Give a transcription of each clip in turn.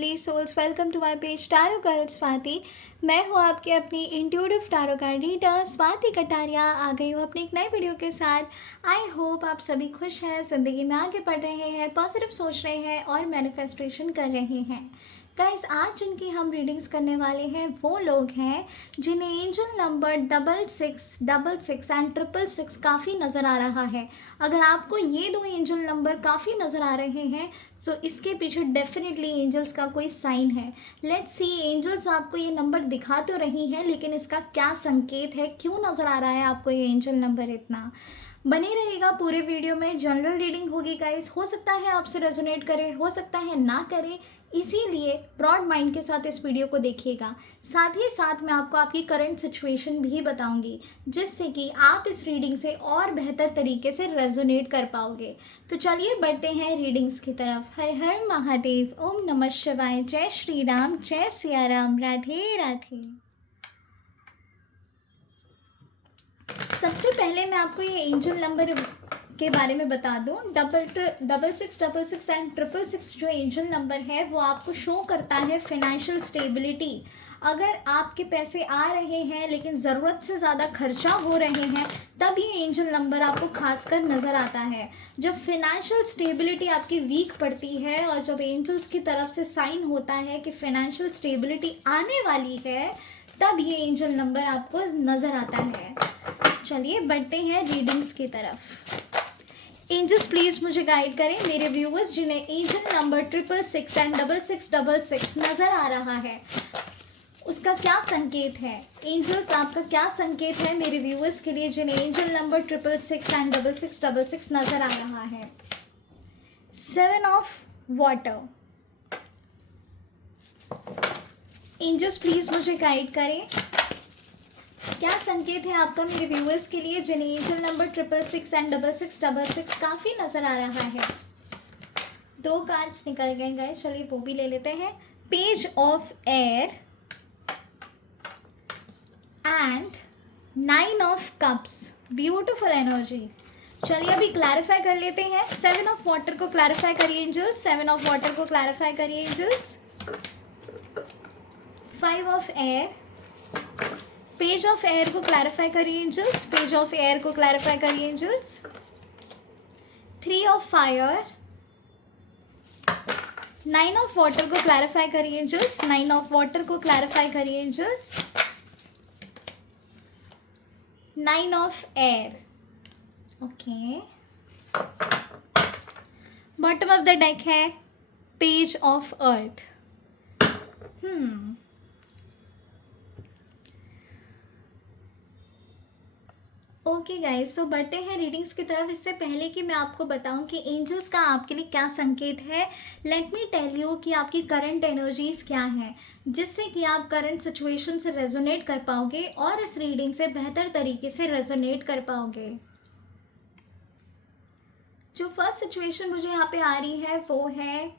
Lovely souls, welcome to my page tarot girl Swati. मैं हूँ आपकी अपनी intuitive tarot card reader Swati Kataria. आ गई हूँ अपनी एक नए वीडियो के साथ। आई होप आप सभी खुश हैं, ज़िंदगी में आगे बढ़ रहे हैं, पॉजिटिव सोच रहे हैं और मैनिफेस्टेशन कर रहे हैं। गाइस, आज जिनकी हम रीडिंग्स करने वाले हैं वो लोग हैं जिन्हें एंजल नंबर 6666 एंड 666 काफ़ी नज़र आ रहा है। अगर आपको ये दो एंजल नंबर काफ़ी नज़र आ रहे हैं तो इसके पीछे डेफिनेटली एंजल्स का कोई साइन है। लेट्स सी, एंजल्स आपको ये नंबर दिखा तो रही हैं, लेकिन इसका क्या संकेत है, क्यों नज़र आ रहा है आपको ये एंजल नंबर इतना। बने रहेगा पूरे वीडियो में। जनरल रीडिंग होगी गाइस, हो सकता है आपसे रेजोनेट करे, हो सकता है ना करे, इसीलिए ब्रॉड माइंड के साथ इस वीडियो को देखिएगा। साथ ही साथ मैं आपको आपकी करंट सिचुएशन भी बताऊंगी, जिससे कि आप इस रीडिंग से और बेहतर तरीके से रेजोनेट कर पाओगे। तो चलिए बढ़ते हैं रीडिंग्स की तरफ। हर हर महादेव, ओम नमः शिवाय, जय श्री राम, जय सिया राम, राधे राधे। सबसे पहले मैं आपको ये एंजल नंबर के बारे में बता दूं। 6666 एंड 666 जो एंजल नंबर है वो आपको शो करता है फिनेंशियल स्टेबिलिटी। अगर आपके पैसे आ रहे हैं लेकिन ज़रूरत से ज़्यादा खर्चा हो रहे हैं, तब ये एंजल नंबर आपको खासकर नज़र आता है। जब फिनेंशियल स्टेबिलिटी आपकी वीक पड़ती है और जब एंजल्स की तरफ से साइन होता है कि फिनेंशियल स्टेबिलिटी आने वाली है, तब ये एंजल नंबर आपको नज़र आता है। चलिए बढ़ते हैं रीडिंग्स की तरफ। एंजल्स प्लीज़ मुझे गाइड करें। मेरे व्यूअर्स जिन्हें एंजल नंबर 666 एंड 6666 नज़र आ रहा है, उसका क्या संकेत है। एंजल्स आपका क्या संकेत है मेरे व्यूअर्स के लिए जिन्हें एंजल नंबर 666 एंड 6666 नज़र आ रहा है। 7 ऑफ वाटर। एंजल्स प्लीज़ मुझे गाइड करें, क्या संकेत है आपका मेरे व्यूअर्स के लिए जिन्हें एंजल नंबर 666 एंड 6666 काफ़ी नज़र आ रहा है। 2 कार्ड्स निकल गए गाइस, चलिए वो भी ले लेते हैं। Page of air and 9 of cups, beautiful energy. चलिए अभी क्लैरिफाई कर लेते हैं। 7 ऑफ वाटर को क्लैरिफाई करिए एंजल्स, 7 ऑफ वाटर को क्लैरिफाई करिए angels. 5 of air, page of air को क्लैरिफाई करिए एंजल्स, पेज ऑफ एयर को क्लैरिफाई करिए angels. 3 of fire, 9 of water को क्लैरिफाई करिए एंजल्स, 9 ऑफ वाटर को क्लैरिफाई करिए angels. 9 of air, okay. Bottom of the deck है page of earth. Okay guys, तो बढ़ते हैं रीडिंग्स की तरफ। इससे पहले कि मैं आपको बताऊं कि एंजल्स का आपके लिए क्या संकेत है, लेट मी टेल यू कि आपकी करंट एनर्जीज क्या हैं, जिससे कि आप करंट सिचुएशन से रेजोनेट कर पाओगे और इस रीडिंग से बेहतर तरीके से रेजोनेट कर पाओगे। जो फर्स्ट सिचुएशन मुझे यहाँ पे आ रही है वो है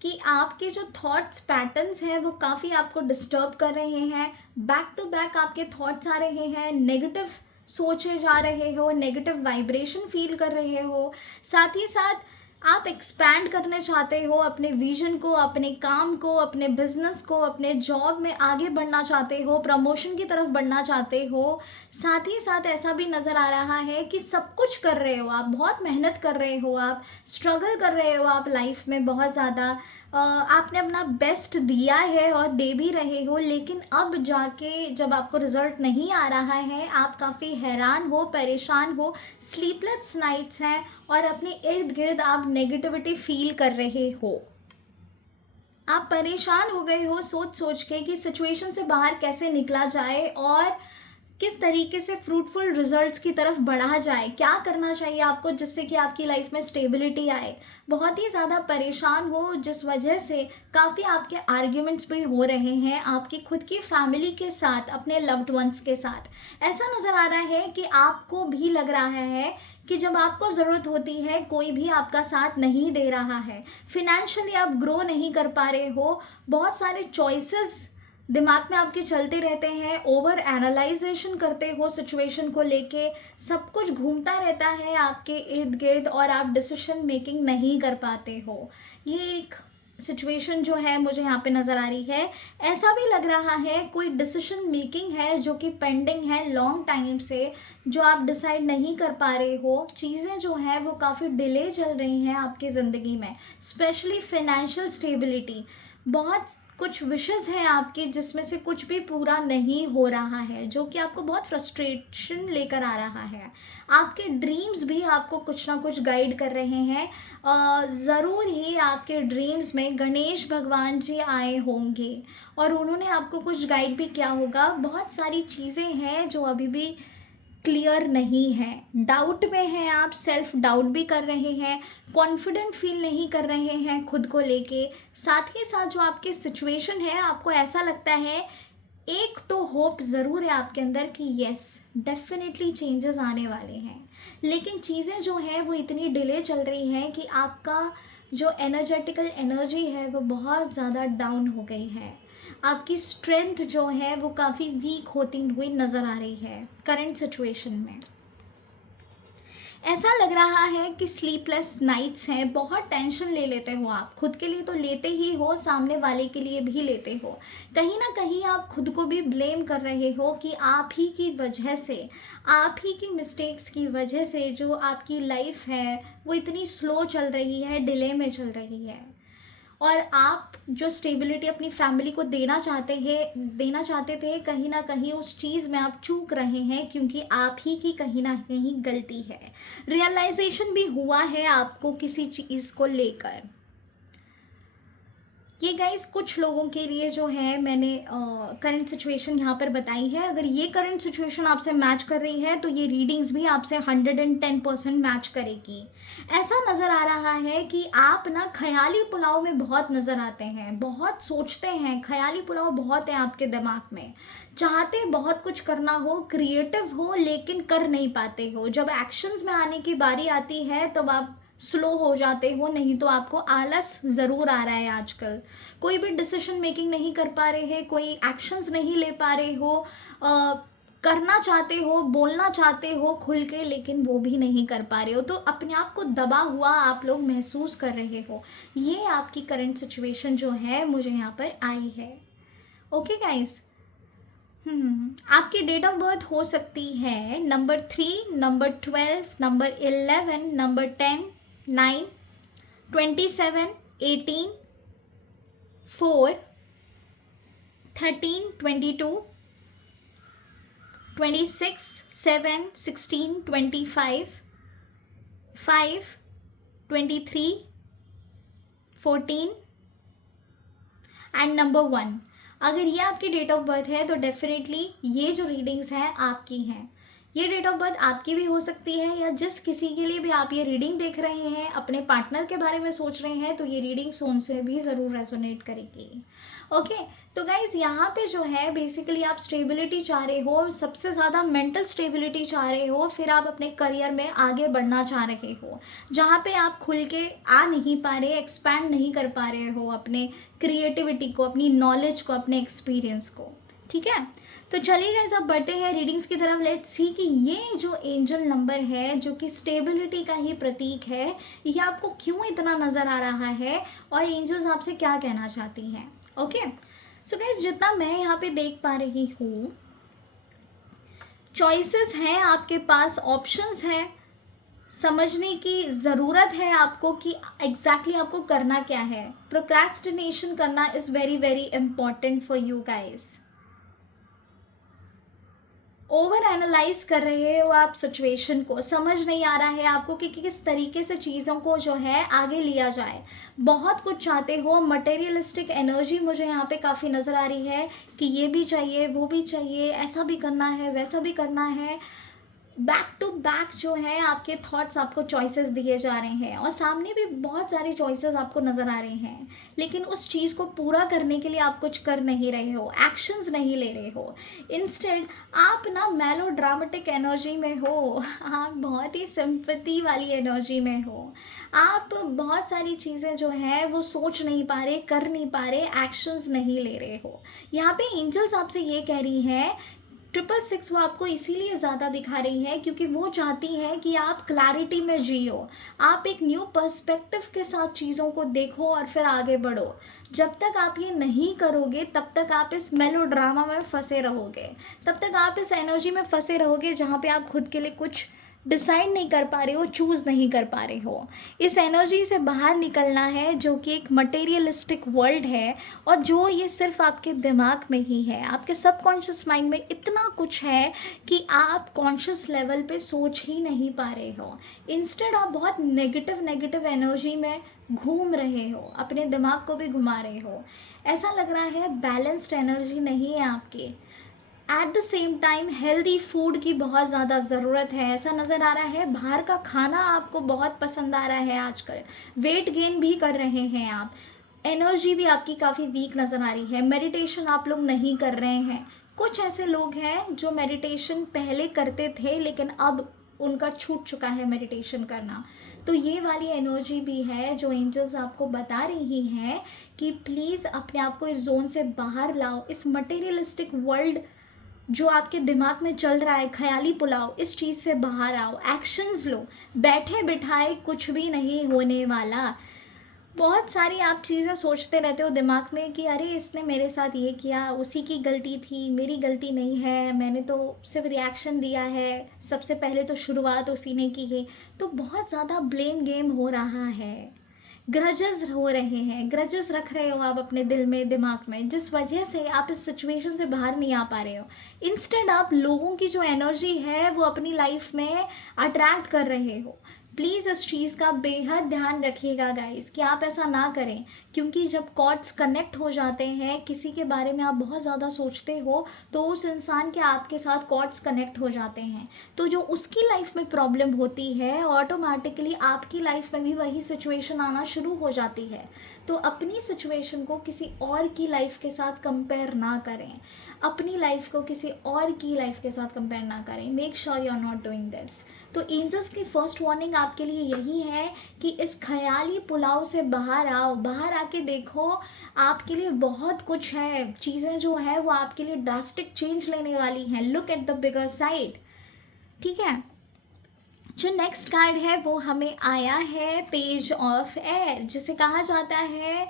कि आपके जो थॉट्स पैटर्न्स हैं वो काफ़ी आपको डिस्टर्ब कर रहे हैं। बैक टू बैक आपके थॉट्स आ रहे हैं, नेगेटिव सोचे जा रहे हो, नेगेटिव वाइब्रेशन फील कर रहे हो। साथ ही साथ आप एक्सपैंड करना चाहते हो अपने विजन को, अपने काम को, अपने बिजनेस को, अपने जॉब में आगे बढ़ना चाहते हो, प्रमोशन की तरफ बढ़ना चाहते हो। साथ ही साथ ऐसा भी नज़र आ रहा है कि सब कुछ कर रहे हो आप, बहुत मेहनत कर रहे हो आप, स्ट्रगल कर रहे हो आप लाइफ में बहुत ज़्यादा। आपने अपना बेस्ट दिया है और दे भी रहे हो, लेकिन अब जाके जब आपको रिजल्ट नहीं आ रहा है, आप काफ़ी हैरान हो, परेशान हो, स्लीपलेस नाइट्स हैं और अपने इर्द गिर्द आप नेगेटिविटी फील कर रहे हो। आप परेशान हो गए हो सोच सोच के कि सिचुएशन से बाहर कैसे निकला जाए और किस तरीके से फ्रूटफुल रिजल्ट्स की तरफ बढ़ा जाए, क्या करना चाहिए आपको जिससे कि आपकी लाइफ में स्टेबिलिटी आए। बहुत ही ज़्यादा परेशान हो, जिस वजह से काफ़ी आपके आर्ग्यूमेंट्स भी हो रहे हैं आपकी खुद की फैमिली के साथ, अपने लव्ड वंस के साथ। ऐसा नज़र आ रहा है कि आपको भी लग रहा है कि जब आपको ज़रूरत होती है कोई भी आपका साथ नहीं दे रहा है। फिनेंशियली आप ग्रो नहीं कर पा रहे हो, बहुत सारे चॉइसेस दिमाग में आपके चलते रहते हैं, ओवर एनालाइजेशन करते हो सिचुएशन को लेके, सब कुछ घूमता रहता है आपके इर्द गिर्द और आप डिसीजन मेकिंग नहीं कर पाते हो। ये एक सिचुएशन जो है मुझे यहाँ पे नज़र आ रही है। ऐसा भी लग रहा है कोई डिसीजन मेकिंग है जो कि पेंडिंग है लॉन्ग टाइम से, जो आप डिसाइड नहीं कर पा रहे हो। चीज़ें जो है वो काफ़ी डिले चल रही हैं आपकी ज़िंदगी में, स्पेशली फाइनेंशियल स्टेबिलिटी। बहुत कुछ विशेस हैं आपकी जिसमें से कुछ भी पूरा नहीं हो रहा है, जो कि आपको बहुत फ्रस्ट्रेशन लेकर आ रहा है। आपके ड्रीम्स भी आपको कुछ ना कुछ गाइड कर रहे हैं। ज़रूर ही आपके ड्रीम्स में गणेश भगवान जी आए होंगे और उन्होंने आपको कुछ गाइड भी किया होगा। बहुत सारी चीज़ें हैं जो अभी भी क्लियर नहीं है, डाउट में हैं आप, सेल्फ डाउट भी कर रहे हैं, कॉन्फिडेंट फील नहीं कर रहे हैं खुद को लेके। साथ ही साथ जो आपकी सिचुएशन है, आपको ऐसा लगता है, एक तो होप ज़रूर है आपके अंदर कि यस डेफिनेटली चेंजेस आने वाले हैं, लेकिन चीज़ें जो हैं वो इतनी डिले चल रही हैं कि आपका जो एनर्जेटिकल एनर्जी है वो बहुत ज़्यादा डाउन हो गई है। आपकी स्ट्रेंथ जो है वो काफ़ी वीक होती हुई नज़र आ रही है करंट सिचुएशन में। ऐसा लग रहा है कि स्लीपलेस नाइट्स हैं, बहुत टेंशन ले लेते हो आप, खुद के लिए तो लेते ही हो, सामने वाले के लिए भी लेते हो। कहीं ना कहीं आप खुद को भी ब्लेम कर रहे हो कि आप ही की वजह से, आप ही की मिस्टेक्स की वजह से जो आपकी लाइफ है वो इतनी स्लो चल रही है, डिले में चल रही है। और आप जो स्टेबिलिटी अपनी फैमिली को देना चाहते थे, कहीं ना कहीं उस चीज़ में आप चूक रहे हैं, क्योंकि आप ही की कहीं ना कहीं गलती है। रियलाइजेशन भी हुआ है आपको किसी चीज़ को लेकर। ये गाइस कुछ लोगों के लिए जो है मैंने करंट सिचुएशन यहाँ पर बताई है। अगर ये करंट सिचुएशन आपसे मैच कर रही है तो ये रीडिंग्स भी आपसे 110% मैच करेगी। ऐसा नज़र आ रहा है कि आप ना ख्याली पुलाव में बहुत नज़र आते हैं, बहुत सोचते हैं, ख्याली पुलाव बहुत है आपके दिमाग में, चाहते बहुत कुछ करना हो, क्रिएटिव हो, लेकिन कर नहीं पाते हो। जब एक्शंस में आने की बारी आती है तब आप स्लो हो जाते हो, नहीं तो आपको आलस ज़रूर आ रहा है आजकल। कोई भी डिसीजन मेकिंग नहीं कर पा रहे हैं, कोई एक्शंस नहीं ले पा रहे हो, करना चाहते हो, बोलना चाहते हो खुल के, लेकिन वो भी नहीं कर पा रहे हो, तो अपने आप को दबा हुआ आप लोग महसूस कर रहे हो। ये आपकी करंट सिचुएशन जो है मुझे यहाँ पर आई है। ओके गाइस, आपकी डेट ऑफ बर्थ हो सकती है number 3, number 12, number 11, number 10, 9, 27, 18, 4, 13, 22, 26, 7, 16, 25, 5, 23, 14 and number 1। अगर ये आपकी डेट ऑफ बर्थ है तो डेफिनेटली ये जो रीडिंग्स हैं आपकी हैं। ये डेट ऑफ बर्थ आपकी भी हो सकती है, या जिस किसी के लिए भी आप ये रीडिंग देख रहे हैं, अपने पार्टनर के बारे में सोच रहे हैं, तो ये रीडिंग उनसे भी ज़रूर रेजोनेट करेगी। ओके, तो गाइज यहाँ पे जो है बेसिकली आप स्टेबिलिटी चाह रहे हो, सबसे ज़्यादा मेंटल स्टेबिलिटी चाह रहे हो, फिर आप अपने करियर में आगे बढ़ना चाह रहे हो, जहाँ पे आप खुल के आ नहीं पा रहे, एक्सपैंड नहीं कर पा रहे हो अपने क्रिएटिविटी को, अपनी नॉलेज को, अपने एक्सपीरियंस को। ठीक है, तो चलिए गाइस अब बढ़ते हैं रीडिंग्स की तरफ। लेट्स सी कि ये जो एंजल नंबर है जो कि स्टेबिलिटी का ही प्रतीक है, ये आपको क्यों इतना नज़र आ रहा है और एंजल्स आपसे क्या कहना चाहती हैं। ओके, सो गाइस जितना मैं यहाँ पे देख पा रही हूँ, चॉइसेस हैं आपके पास, ऑप्शंस हैं, समझने की ज़रूरत है आपको कि एग्जैक्टली आपको करना क्या है। प्रोक्रेस्टिनेशन करना is very very important for you guys. Over analyse कर रहे हो आप सिचुएशन को, समझ नहीं आ रहा है आपको कि किस तरीके से चीज़ों को जो है आगे लिया जाए। बहुत कुछ चाहते हो, मटेरियलिस्टिक एनर्जी मुझे यहाँ पे काफ़ी नज़र आ रही है कि ये भी चाहिए, वो भी चाहिए, ऐसा भी करना है, वैसा भी करना है। बैक टू बैक जो है आपके थॉट्स आपको चॉइसेस दिए जा रहे हैं, और सामने भी बहुत सारे चॉइसेस आपको नज़र आ रहे हैं, लेकिन उस चीज़ को पूरा करने के लिए आप कुछ कर नहीं रहे हो, एक्शंस नहीं ले रहे हो। इंस्टेड आप ना मेलो ड्रामेटिक एनर्जी में हो, आप बहुत ही सिंपैथी वाली एनर्जी में हो, आप बहुत सारी चीज़ें जो है वो सोच नहीं पा रहे, कर नहीं पा रहे, एक्शंस नहीं ले रहे हो। यहाँ पे एंजल्स आपसे ये कह रही है 666 वो आपको इसीलिए ज़्यादा दिखा रही है क्योंकि वो चाहती है कि आप क्लैरिटी में जियो, आप एक न्यू पर्सपेक्टिव के साथ चीज़ों को देखो और फिर आगे बढ़ो। जब तक आप ये नहीं करोगे तब तक आप इस मेलोड्रामा में फंसे रहोगे, तब तक आप इस एनर्जी में फंसे रहोगे जहाँ पे आप खुद के लिए कुछ डिसाइड नहीं कर पा रहे हो, चूज़ नहीं कर पा रहे हो। इस एनर्जी से बाहर निकलना है जो कि एक मटेरियलिस्टिक वर्ल्ड है, और जो ये सिर्फ आपके दिमाग में ही है। आपके सबकॉन्शियस माइंड में इतना कुछ है कि आप कॉन्शियस लेवल पे सोच ही नहीं पा रहे हो। इंस्टेड आप बहुत नेगेटिव नेगेटिव एनर्जी में घूम रहे हो, अपने दिमाग को भी घुमा रहे हो। ऐसा लग रहा है बैलेंस्ड एनर्जी नहीं है आपकी। At the same time healthy food की बहुत ज़्यादा ज़रूरत है। ऐसा नज़र आ रहा है बाहर का खाना आपको बहुत पसंद आ रहा है आजकल, वेट गेन भी कर रहे हैं आप, एनर्जी भी आपकी काफ़ी वीक नज़र आ रही है। मेडिटेशन आप लोग नहीं कर रहे हैं। कुछ ऐसे लोग हैं जो मेडिटेशन पहले करते थे लेकिन अब उनका छूट चुका है मेडिटेशन करना। तो ये वाली एनर्जी भी है जो एंजल्स आपको बता रही हैं कि प्लीज़ अपने आप को इस जोन से बाहर लाओ, इस मटेरियलिस्टिक वर्ल्ड जो आपके दिमाग में चल रहा है, ख्याली पुलाव, इस चीज़ से बाहर आओ, एक्शंस लो। बैठे बिठाए कुछ भी नहीं होने वाला। बहुत सारी आप चीज़ें सोचते रहते हो दिमाग में कि अरे इसने मेरे साथ ये किया, उसी की गलती थी, मेरी गलती नहीं है, मैंने तो सिर्फ रिएक्शन दिया है, सबसे पहले तो शुरुआत उसी ने की है। तो बहुत ज़्यादा ब्लेम गेम हो रहा है, ग्रजेस हो रहे हैं, ग्रजेस रख रहे हो आप अपने दिल में, दिमाग में, जिस वजह से आप इस सिचुएशन से बाहर नहीं आ पा रहे हो। इंस्टेंट आप लोगों की जो एनर्जी है वो अपनी लाइफ में अट्रैक्ट कर रहे हो। प्लीज़ इस चीज़ का बेहद ध्यान रखिएगा गाइस कि आप ऐसा ना करें, क्योंकि जब कॉर्ड्स कनेक्ट हो जाते हैं, किसी के बारे में आप बहुत ज़्यादा सोचते हो तो उस इंसान के आपके साथ कॉर्ड्स कनेक्ट हो जाते हैं। तो जो उसकी लाइफ में प्रॉब्लम होती है ऑटोमेटिकली आपकी लाइफ में भी वही सिचुएशन आना शुरू हो जाती है। तो अपनी सिचुएशन को किसी और की लाइफ के साथ कंपेयर ना करें, अपनी लाइफ को किसी और की लाइफ के साथ कंपेयर ना करें। Make sure you are not doing this. तो एंजल्स की फर्स्ट वार्निंग आपके लिए यही है कि इस ख्याली पुलाव से बाहर आओ, बाहर आके देखो, आपके लिए बहुत कुछ है। चीज़ें जो है वो आपके लिए ड्रास्टिक चेंज लेने वाली हैं। Look at the bigger side. ठीक है, जो नेक्स्ट कार्ड है वो हमें आया है पेज ऑफ एयर, जिसे कहा जाता है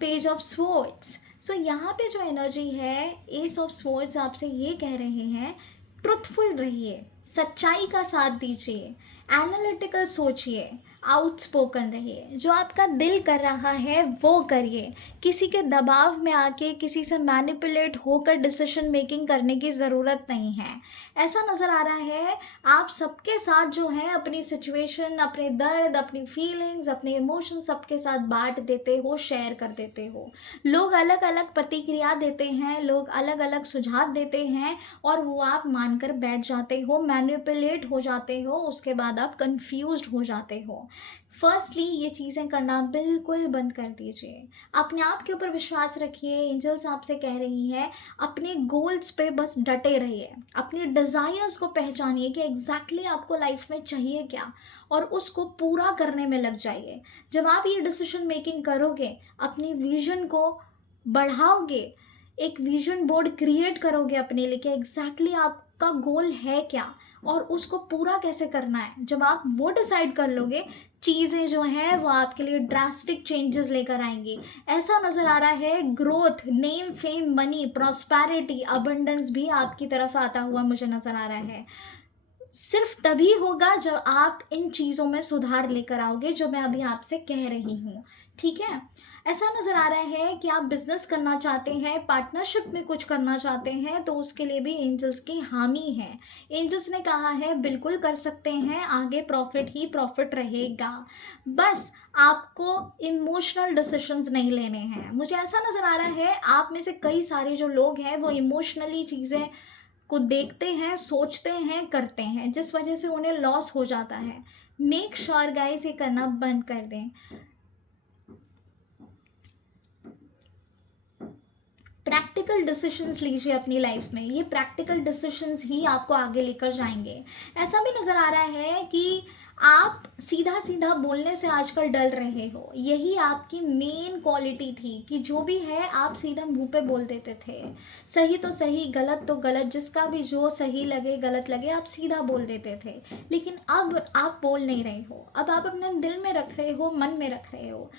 पेज ऑफ स्वॉर्ड्स। सो यहाँ पे जो एनर्जी है, एस ऑफ स्वॉर्ड्स आपसे ये कह रहे हैं ट्रुथफुल रहिए, सच्चाई का साथ दीजिए, एनालिटिकल सोचिए, आउटस्पोकन रहिए। जो आपका दिल कर रहा है वो करिए। किसी के दबाव में आके किसी से मैनिपुलेट होकर डिसीजन मेकिंग करने की ज़रूरत नहीं है। ऐसा नज़र आ रहा है आप सबके साथ जो है अपनी सिचुएशन, अपने दर्द, अपनी फीलिंग्स, अपने इमोशंस सबके साथ बांट देते हो, शेयर कर देते हो। लोग अलग अलग प्रतिक्रिया देते हैं, लोग अलग अलग सुझाव देते हैं और वो आप मानकर बैठ जाते हो, मैनिपुलेट हो जाते हो, उसके बाद आप कंफ्यूज्ड हो जाते हो। फर्स्टली ये चीज़ें करना बिल्कुल बंद कर दीजिए। अपने आप के ऊपर विश्वास रखिए। एंजल्स आपसे कह रही हैं अपने गोल्स पे बस डटे रहिए, अपने डिज़ायर्स को पहचानिए कि एग्जैक्टली आपको लाइफ में चाहिए क्या, और उसको पूरा करने में लग जाइए। जब आप ये डिसीजन मेकिंग करोगे, अपनी विजन को बढ़ाओगे, एक विजन बोर्ड क्रिएट करोगे अपने लिए कि एग्जैक्टली आपका गोल है क्या और उसको पूरा कैसे करना है, जब आप वो डिसाइड कर लोगे, चीज़ें जो हैं वो आपके लिए ड्रास्टिक चेंजेस लेकर आएंगी। ऐसा नज़र आ रहा है growth, name, fame, money, prosperity, abundance भी आपकी तरफ आता हुआ मुझे नज़र आ रहा है। सिर्फ तभी होगा जब आप इन चीज़ों में सुधार लेकर आओगे जो मैं अभी आपसे कह रही हूँ। ठीक है, ऐसा नज़र आ रहा है कि आप बिजनेस करना चाहते हैं, पार्टनरशिप में कुछ करना चाहते हैं, तो उसके लिए भी एंजल्स की हामी है। एंजल्स ने कहा है बिल्कुल कर सकते हैं, आगे प्रॉफिट ही प्रॉफिट रहेगा। बस आपको इमोशनल डिसीजंस नहीं लेने हैं। मुझे ऐसा नज़र आ रहा है आप में से कई सारे जो लोग हैं वो इमोशनली चीज़ें को देखते हैं, सोचते हैं, करते हैं, जिस वजह से उन्हें लॉस हो जाता है। मेक श्योर गाइस ये करना बंद कर दें। प्रैक्टिकल डिसीजंस लीजिए अपनी लाइफ में। ये प्रैक्टिकल डिसीजंस ही आपको आगे लेकर जाएंगे। ऐसा भी नज़र आ रहा है कि आप सीधा सीधा बोलने से आजकल डर रहे हो, यही आपकी मेन क्वालिटी थी कि जो भी है आप सीधा मुंह पे बोल देते थे। सही तो सही, गलत तो गलत, जिसका भी जो सही लगे गलत लगे आप सीधा बोल देते थे। लेकिन अब आप बोल नहीं रहे हो, अब आप अपने दिल में रख रहे हो, मन में रख रहे हो।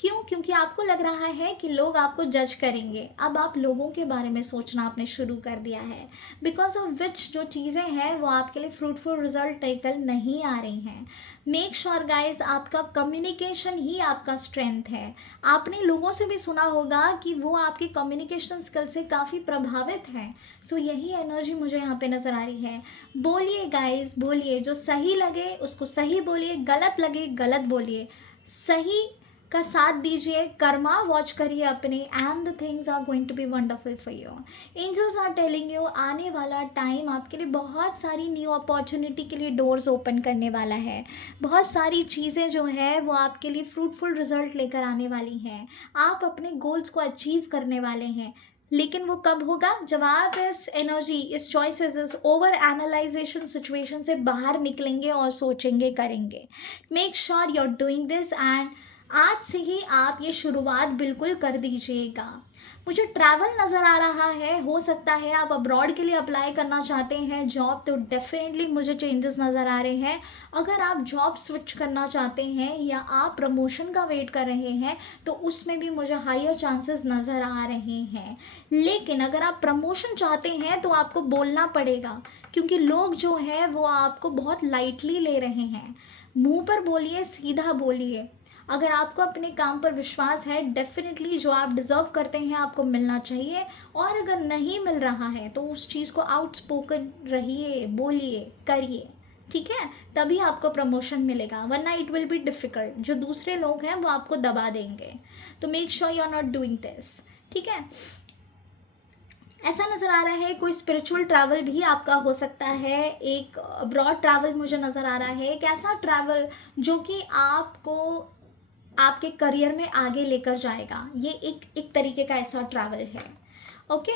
क्यों? क्योंकि आपको लग रहा है कि लोग आपको जज करेंगे। अब आप लोगों के बारे में सोचना आपने शुरू कर दिया है, बिकॉज ऑफ विच जो चीज़ें हैं वो आपके लिए फ्रूटफुल रिजल्ट लेकर नहीं आ रही हैं। मेक श्योर गाइज, आपका कम्युनिकेशन ही आपका स्ट्रेंथ है। आपने लोगों से भी सुना होगा कि वो आपके कम्युनिकेशन स्किल से काफ़ी प्रभावित हैं। सो यही एनर्जी मुझे यहाँ पे नज़र आ रही है। बोलिए गाइज, बोलिए, जो सही लगे उसको सही बोलिए, गलत लगे गलत बोलिए, सही का साथ दीजिए, कर्मा वॉच करिए अपने, and the things are going to be wonderful for you. Angels are telling you, आने वाला टाइम आपके लिए बहुत सारी न्यू अपॉर्चुनिटी के लिए डोर्स ओपन करने वाला है। बहुत सारी चीज़ें जो है वो आपके लिए फ्रूटफुल रिजल्ट लेकर आने वाली हैं। आप अपने गोल्स को अचीव करने वाले हैं। लेकिन वो कब होगा? जब आप इस एनर्जी, इस चॉइसेस, इस ओवर एनालाइजेशन सिचुएशन से बाहर निकलेंगे और सोचेंगे, करेंगे। Make sure you are doing this, and आज से ही आप ये शुरुआत बिल्कुल कर दीजिएगा। मुझे ट्रैवल नज़र आ रहा है, हो सकता है आप अब्रॉड के लिए अप्लाई करना चाहते हैं जॉब, तो डेफिनेटली मुझे चेंजेस नज़र आ रहे हैं। अगर आप जॉब स्विच करना चाहते हैं या आप प्रमोशन का वेट कर रहे हैं तो उसमें भी मुझे हायर चांसेस नज़र आ रहे हैं। लेकिन अगर आप प्रमोशन चाहते हैं तो आपको बोलना पड़ेगा, क्योंकि लोग जो हैं वो आपको बहुत लाइटली ले रहे हैं। मुंह पर बोलिए, सीधा बोलिए। अगर आपको अपने काम पर विश्वास है, डेफिनेटली जो आप डिज़र्व करते हैं आपको मिलना चाहिए। और अगर नहीं मिल रहा है तो उस चीज़ को आउटस्पोकन रहिए, बोलिए, करिए, ठीक है? तभी आपको प्रमोशन मिलेगा, वरना इट विल बी डिफ़िकल्ट। जो दूसरे लोग हैं वो आपको दबा देंगे। तो make sure you are not doing this, ठीक है? ऐसा नज़र आ रहा है कोई स्पिरिचुअल ट्रैवल भी आपका हो सकता है। एक ब्रॉड ट्रैवल मुझे नज़र आ रहा है, एक ऐसा ट्रैवल जो कि आपको आपके करियर में आगे लेकर जाएगा। ये एक तरीके का ऐसा ट्रैवल है। ओके,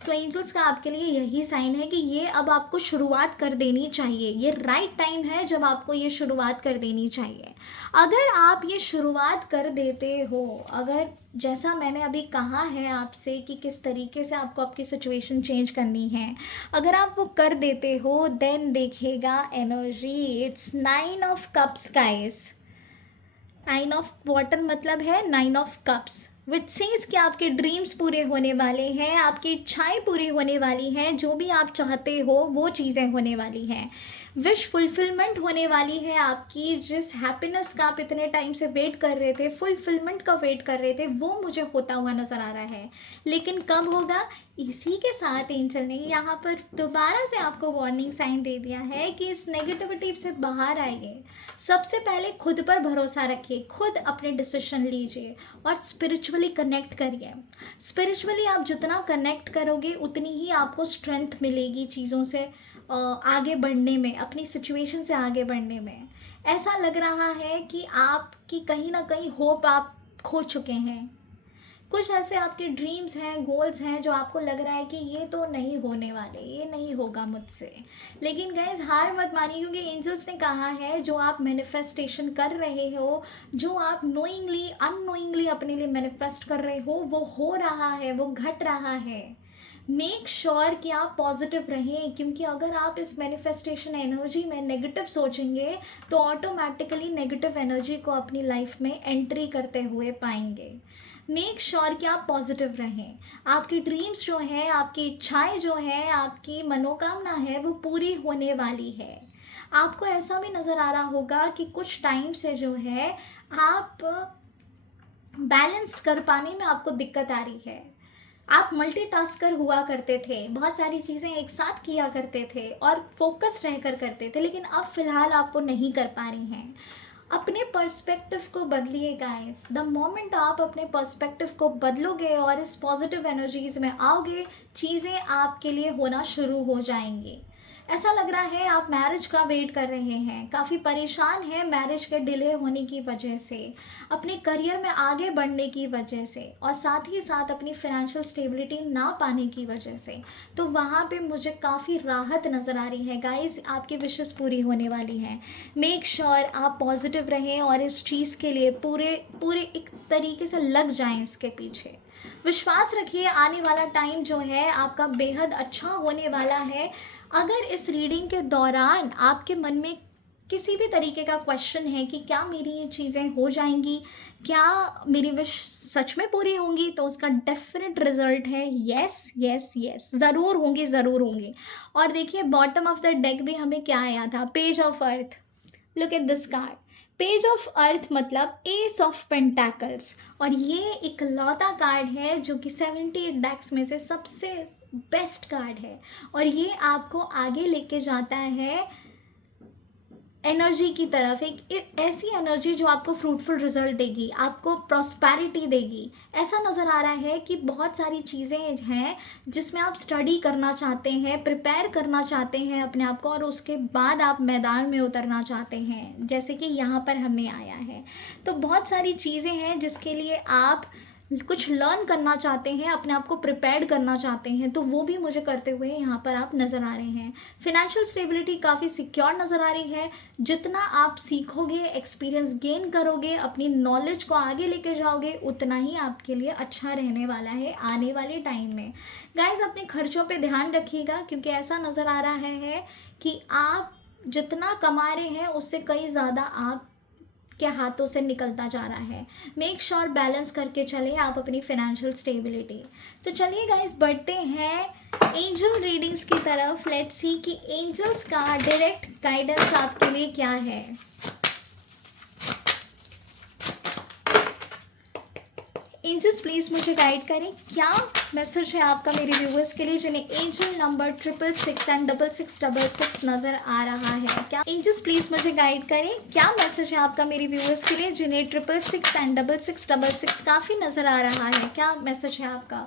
सो एंजल्स का आपके लिए यही साइन है कि ये अब आपको शुरुआत कर देनी चाहिए। ये राइट टाइम है जब आपको ये शुरुआत कर देनी चाहिए। अगर आप ये शुरुआत कर देते हो, अगर जैसा मैंने अभी कहा है आपसे कि किस तरीके से आपको आपकी सिचुएशन चेंज करनी है, अगर आप वो कर देते हो, देन देखिएगा energy, it's 9 of cups guys. 9 of water मतलब है 9 ऑफ कप्स, विच सेज कि आपके ड्रीम्स पूरे होने वाले हैं, आपकी इच्छाएं पूरी होने वाली हैं, जो भी आप चाहते हो वो चीज़ें होने वाली हैं। विश फुलफिलमेंट होने वाली है आपकी। जिस हैप्पीनेस का आप इतने टाइम से वेट कर रहे थे, फुलफिलमेंट का वेट कर रहे थे, वो मुझे होता हुआ नज़र आ रहा है। लेकिन कब होगा? इसी के साथ एंजल ने यहाँ पर दोबारा से आपको वार्निंग साइन दे दिया है कि इस नेगेटिविटी से बाहर आइए। सबसे पहले खुद पर भरोसा रखिए, खुद अपने डिसीजन लीजिए और स्पिरिचुअली कनेक्ट करिए। स्पिरिचुअली आप जितना कनेक्ट करोगे उतनी ही आपको स्ट्रेंथ मिलेगी चीज़ों से आगे बढ़ने में, अपनी सिचुएशन से आगे बढ़ने में। ऐसा लग रहा है कि आपकी कहीं ना कहीं होप आप खो चुके हैं। कुछ ऐसे आपके ड्रीम्स हैं, गोल्स हैं जो आपको लग रहा है कि ये तो नहीं होने वाले, ये नहीं होगा मुझसे। लेकिन गाइस हार मत मानिए, क्योंकि एंजल्स ने कहा है जो आप मैनिफेस्टेशन कर रहे हो, जो आप नोइंगली अननोइंगली अपने लिए मैनिफेस्ट कर रहे हो, वो हो रहा है, वो घट रहा है। मेक श्योर कि आप पॉजिटिव रहें, क्योंकि अगर आप इस मैनिफेस्टेशन एनर्जी में नेगेटिव सोचेंगे तो ऑटोमेटिकली नेगेटिव एनर्जी को अपनी लाइफ में एंट्री करते हुए पाएंगे। मेक श्योर कि आप पॉजिटिव रहें। आपकी ड्रीम्स जो हैं, आपकी इच्छाएं जो हैं, आपकी मनोकामना है वो पूरी होने वाली है। आपको ऐसा भी नज़र आ रहा होगा कि कुछ टाइम से जो है आप बैलेंस कर पाने में आपको दिक्कत आ रही है। आप मल्टीटास्कर हुआ करते थे, बहुत सारी चीज़ें एक साथ किया करते थे और फोकस रहकर करते थे, लेकिन अब फ़िलहाल आप वो नहीं कर पा रही हैं। अपने पर्सपेक्टिव को बदलिए गाइस। द मोमेंट आप अपने पर्सपेक्टिव को बदलोगे और इस पॉजिटिव एनर्जीज में आओगे, चीज़ें आपके लिए होना शुरू हो जाएंगी। ऐसा लग रहा है आप मैरिज का वेट कर रहे हैं, काफ़ी परेशान हैं मैरिज के डिले होने की वजह से, अपने करियर में आगे बढ़ने की वजह से, और साथ ही साथ अपनी फाइनेंशियल स्टेबिलिटी ना पाने की वजह से। तो वहाँ पे मुझे काफ़ी राहत नज़र आ रही है गाइस, आपकी विशेस पूरी होने वाली हैं। मेक श्योर आप पॉजिटिव रहें और इस चीज़ के लिए पूरे पूरे एक तरीके से लग जाएं इसके पीछे। विश्वास रखिए, आने वाला टाइम जो है आपका बेहद अच्छा होने वाला है। अगर इस रीडिंग के दौरान आपके मन में किसी भी तरीके का क्वेश्चन है कि क्या मेरी ये चीज़ें हो जाएंगी, क्या मेरी विश सच में पूरी होंगी, तो उसका डेफिनेट रिजल्ट है यस यस यस, ज़रूर होंगी ज़रूर होंगी। और देखिए बॉटम ऑफ द डेक भी हमें क्या आया था, page of earth. Look at this card, page of अर्थ मतलब एस ऑफ पेंटाकल्स, और ये इकलौता कार्ड है जो कि 78 डेक्स में से सबसे बेस्ट कार्ड है, और ये आपको आगे लेके जाता है एनर्जी की तरफ, एक ऐसी एनर्जी जो आपको फ्रूटफुल रिजल्ट देगी, आपको प्रॉस्पेरिटी देगी। ऐसा नज़र आ रहा है कि बहुत सारी चीज़ें हैं जिसमें आप स्टडी करना चाहते हैं, प्रिपेयर करना चाहते हैं अपने आप को, और उसके बाद आप मैदान में उतरना चाहते हैं, जैसे कि यहाँ पर हमें आया है। तो बहुत सारी चीज़ें हैं जिसके लिए आप कुछ लर्न करना चाहते हैं, अपने आप को प्रिपेयर करना चाहते हैं, तो वो भी मुझे करते हुए यहाँ पर आप नज़र आ रहे हैं। फिनेंशियल स्टेबिलिटी काफ़ी सिक्योर नज़र आ रही है। जितना आप सीखोगे, एक्सपीरियंस गेन करोगे, अपनी नॉलेज को आगे लेके जाओगे, उतना ही आपके लिए अच्छा रहने वाला है आने वाले टाइम में। गाइज अपने खर्चों पे ध्यान रखिएगा, क्योंकि ऐसा नज़र आ रहा है कि आप जितना कमा रहे हैं उससे कई ज़्यादा आप के हाथों से निकलता जा रहा है। मेक श्योर बैलेंस करके चले आप अपनी फाइनेंशियल स्टेबिलिटी। तो चलिए गाइस बढ़ते हैं एंजल रीडिंग्स की तरफ। लेट्स सी कि एंजल्स का डायरेक्ट गाइडेंस आपके लिए क्या है। एंजल्स प्लीज़ मुझे गाइड करें, क्या मैसेज है आपका मेरे व्यूवर्स के लिए जिन्हें एंजल नंबर 666 एंड 6666 नज़र आ रहा है। क्या एंजल्स प्लीज़ मुझे गाइड करें, क्या मैसेज है आपका मेरे व्यूवर्स के लिए जिन्हें 666 एंड 6666 काफ़ी नज़र आ रहा है। क्या मैसेज है आपका?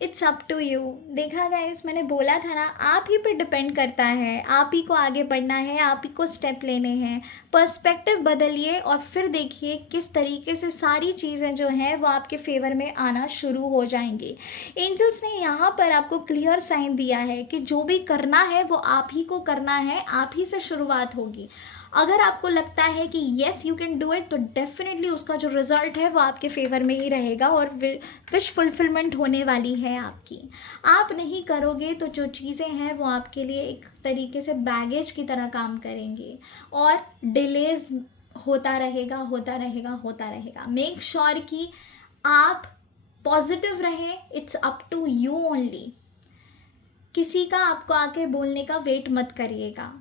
It's up to you. देखा गाइस, मैंने बोला था ना, आप ही पे डिपेंड करता है, आप ही को आगे बढ़ना है, आप ही को स्टेप लेने हैं। पर्सपेक्टिव बदलिए और फिर देखिए किस तरीके से सारी चीज़ें जो हैं वो आपके फेवर में आना शुरू हो जाएंगी। एंजल्स ने यहाँ पर आपको क्लियर साइन दिया है कि जो भी करना है वो आप ही को करना है, आप ही से शुरुआत होगी। अगर आपको लगता है कि yes you can do it, तो डेफिनेटली उसका जो रिज़ल्ट है वो आपके फेवर में ही रहेगा और विश फुलफिलमेंट होने वाली है आपकी। आप नहीं करोगे तो जो चीज़ें हैं वो आपके लिए एक तरीके से बैगेज की तरह काम करेंगे और डिलेज होता रहेगा होता रहेगा होता रहेगा। मेक श्योर कि आप पॉजिटिव रहें, it's up to you only. किसी का आपको आके बोलने का वेट मत करिएगा।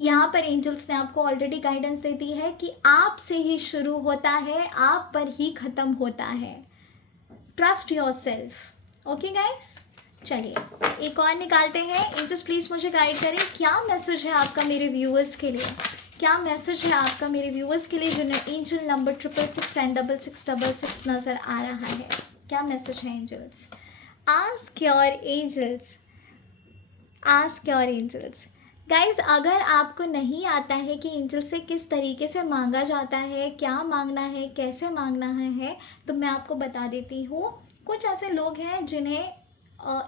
यहाँ पर एंजल्स ने आपको ऑलरेडी गाइडेंस दे दी है कि आप से ही शुरू होता है, आप पर ही ख़त्म होता है। Trust your self. Okay guys, चलिए एक और निकालते हैं। एंजल्स प्लीज़ मुझे गाइड करें, क्या मैसेज है आपका मेरे व्यूअर्स के लिए, क्या मैसेज है आपका मेरे व्यूअर्स के लिए जिन्हें एंजल नंबर 666 एंड 6666 नज़र आ रहा है। क्या मैसेज है angels? Ask your angels, ask your angels. Guys अगर आपको नहीं आता है कि एंजल से किस तरीके से मांगा जाता है, क्या मांगना है, कैसे मांगना है, तो मैं आपको बता देती हूँ। कुछ ऐसे लोग हैं जिन्हें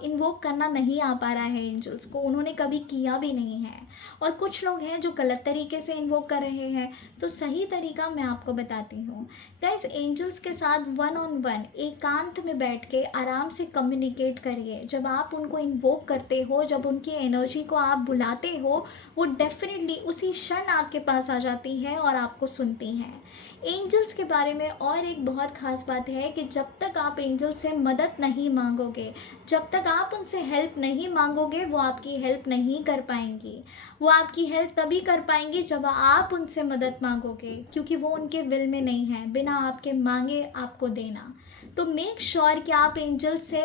इन्वोक करना नहीं आ पा रहा है एंजल्स को, उन्होंने कभी किया भी नहीं है, और कुछ लोग हैं जो गलत तरीके से इन्वोक कर रहे हैं। तो सही तरीका मैं आपको बताती हूँ। गाइस एंजल्स के साथ 1-on-1 एकांत में बैठ के आराम से कम्युनिकेट करिए। जब आप उनको इन्वोक करते हो, जब उनकी एनर्जी को आप बुलाते हो, वो डेफिनेटली उसी क्षण आपके पास आ जाती है और आपको सुनती हैं। एंजल्स के बारे में और एक बहुत ख़ास बात है कि जब तक आप एंजल से मदद नहीं मांगोगे, जब तक आप उनसे हेल्प नहीं मांगोगे, वो आपकी हेल्प नहीं कर पाएंगी। वो आपकी हेल्प तभी कर पाएंगी जब आप उनसे मदद मांगोगे, क्योंकि वो उनके विल में नहीं है बिना आपके मांगे आपको देना। तो मेक श्योर कि आप एंजल से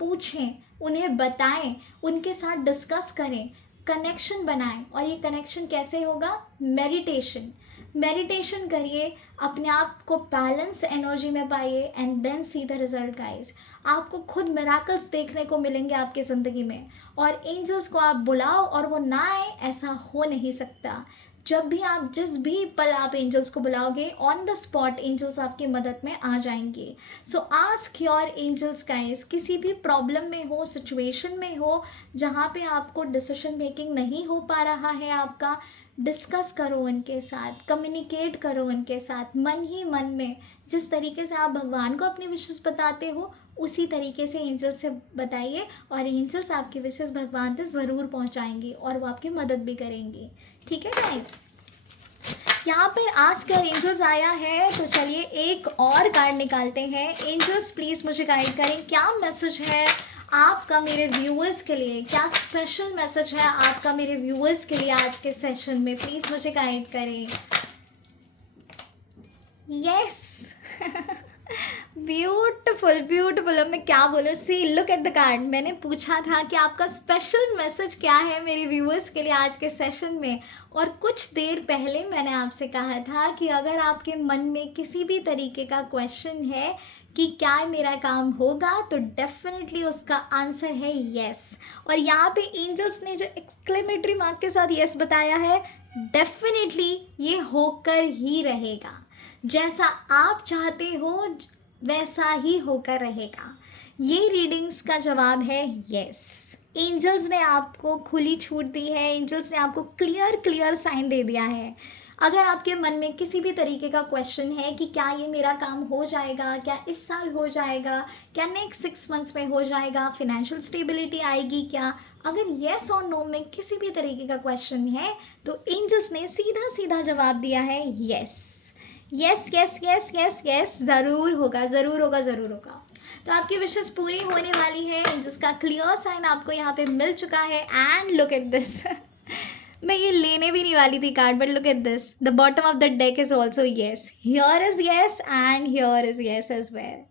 पूछें, उन्हें बताएं, उनके साथ डिस्कस करें। कनेक्शन बनाएं। और ये कनेक्शन कैसे होगा? मेडिटेशन करिए, अपने आप को बैलेंस एनर्जी में पाइए and then see the result guys. आपको खुद मिराकल्स देखने को मिलेंगे आपकी ज़िंदगी में। और एंजल्स को आप बुलाओ और वो ना आए, ऐसा हो नहीं सकता। जब भी आप, जिस भी पल आप एंजल्स को बुलाओगे, ऑन द स्पॉट एंजल्स आपकी मदद में आ जाएंगे। So ask your angels guys, किसी भी प्रॉब्लम में हो, सिचुएशन में हो, जहाँ पे आपको डिसीजन मेकिंग नहीं हो पा रहा है आपका, डिस्कस करो उनके साथ, कम्युनिकेट करो उनके साथ, मन ही मन में। जिस तरीके से आप भगवान को अपनी विशेष बताते हो, उसी तरीके से एंजल से बताइए, और एंजल्स आपकी विशेष भगवान तक ज़रूर पहुंचाएंगे और वो आपकी मदद भी करेंगे। ठीक है गाइस, यहाँ पर आस्क योर एंजल्स आया है, तो चलिए एक और कार्ड निकालते हैं। एंजल्स प्लीज़ मुझे गाइड करें, क्या मैसेज है आपका मेरे व्यूअर्स के लिए, क्या स्पेशल मैसेज है आपका मेरे व्यूअर्स के लिए आज के सेशन में, प्लीज़ मुझे गाइड करें। Yes beautiful beautiful. अब मैं क्या बोलूँ, see look at the card. मैंने पूछा था कि आपका स्पेशल मैसेज क्या है मेरे व्यूअर्स के लिए आज के सेशन में, और कुछ देर पहले मैंने आपसे कहा था कि अगर आपके मन में किसी भी तरीके का क्वेश्चन है कि क्या मेरा काम होगा, तो डेफिनेटली उसका आंसर है यस। और यहाँ पे एंजल्स ने जो एक्सक्लेमेटरी मार्क के साथ यस बताया है, डेफिनेटली ये होकर ही रहेगा। जैसा आप चाहते हो वैसा ही होकर रहेगा। ये रीडिंग्स का जवाब है यस। एंजल्स ने आपको खुली छूट दी है, एंजल्स ने आपको क्लियर साइन दे दिया है। अगर आपके मन में किसी भी तरीके का क्वेश्चन है कि क्या ये मेरा काम हो जाएगा, क्या इस साल हो जाएगा, क्या नेक्स्ट 6 मंथ्स में हो जाएगा, फिनेंशियल स्टेबिलिटी आएगी क्या, अगर येस और नो में किसी भी तरीके का क्वेश्चन है, तो एंजल्स ने सीधा जवाब दिया है yes. Yes yes yes yes yes, ज़रूर होगा ज़रूर होगा ज़रूर होगा। तो आपकी विशेष पूरी होने वाली है, जिसका क्लियर साइन आपको यहाँ पे मिल चुका है। एंड लुक एट दिस मैं ये लेने भी नहीं वाली थी card, but look at this, the bottom of the deck is also yes. Here is yes and here is yes as well.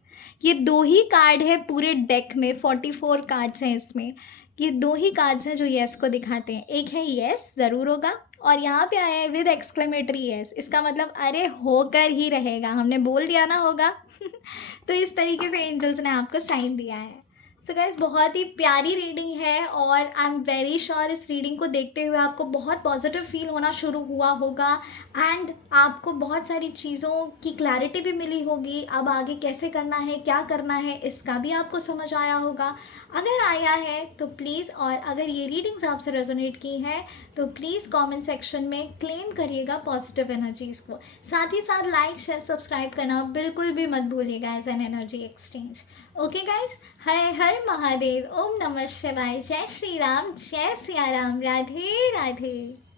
ये 2 ही कार्ड है पूरे डेक में, 44 कार्ड्स हैं इसमें, ये 2 ही कार्ड्स हैं जो येस को दिखाते हैं। एक है येस ज़रूर होगा, और यहाँ पे आया है विद एक्सक्लेमेटरी येस। इसका मतलब अरे होकर ही रहेगा, हमने बोल दिया ना होगा तो इस तरीके से एंजल्स ने आपको साइन दिया है। सो गाइस, बहुत ही प्यारी रीडिंग है, और आई एम वेरी श्योर इस रीडिंग को देखते हुए आपको बहुत पॉजिटिव फील होना शुरू हुआ होगा, एंड आपको बहुत सारी चीज़ों की क्लैरिटी भी मिली होगी। अब आगे कैसे करना है, क्या करना है, इसका भी आपको समझ आया होगा। अगर आया है तो प्लीज़, और अगर ये रीडिंग्स आपसे रेजोनेट की हैं तो प्लीज़ कमेंट सेक्शन में क्लेम करिएगा पॉजिटिव एनर्जीज़ को। साथ ही साथ लाइक शेयर सब्सक्राइब करना बिल्कुल भी मत भूलिएगा as an energy exchange. Okay guys, हर हर महादेव, ओम नमः शिवाय, जय श्री राम, जय सिया राम, राधे राधे।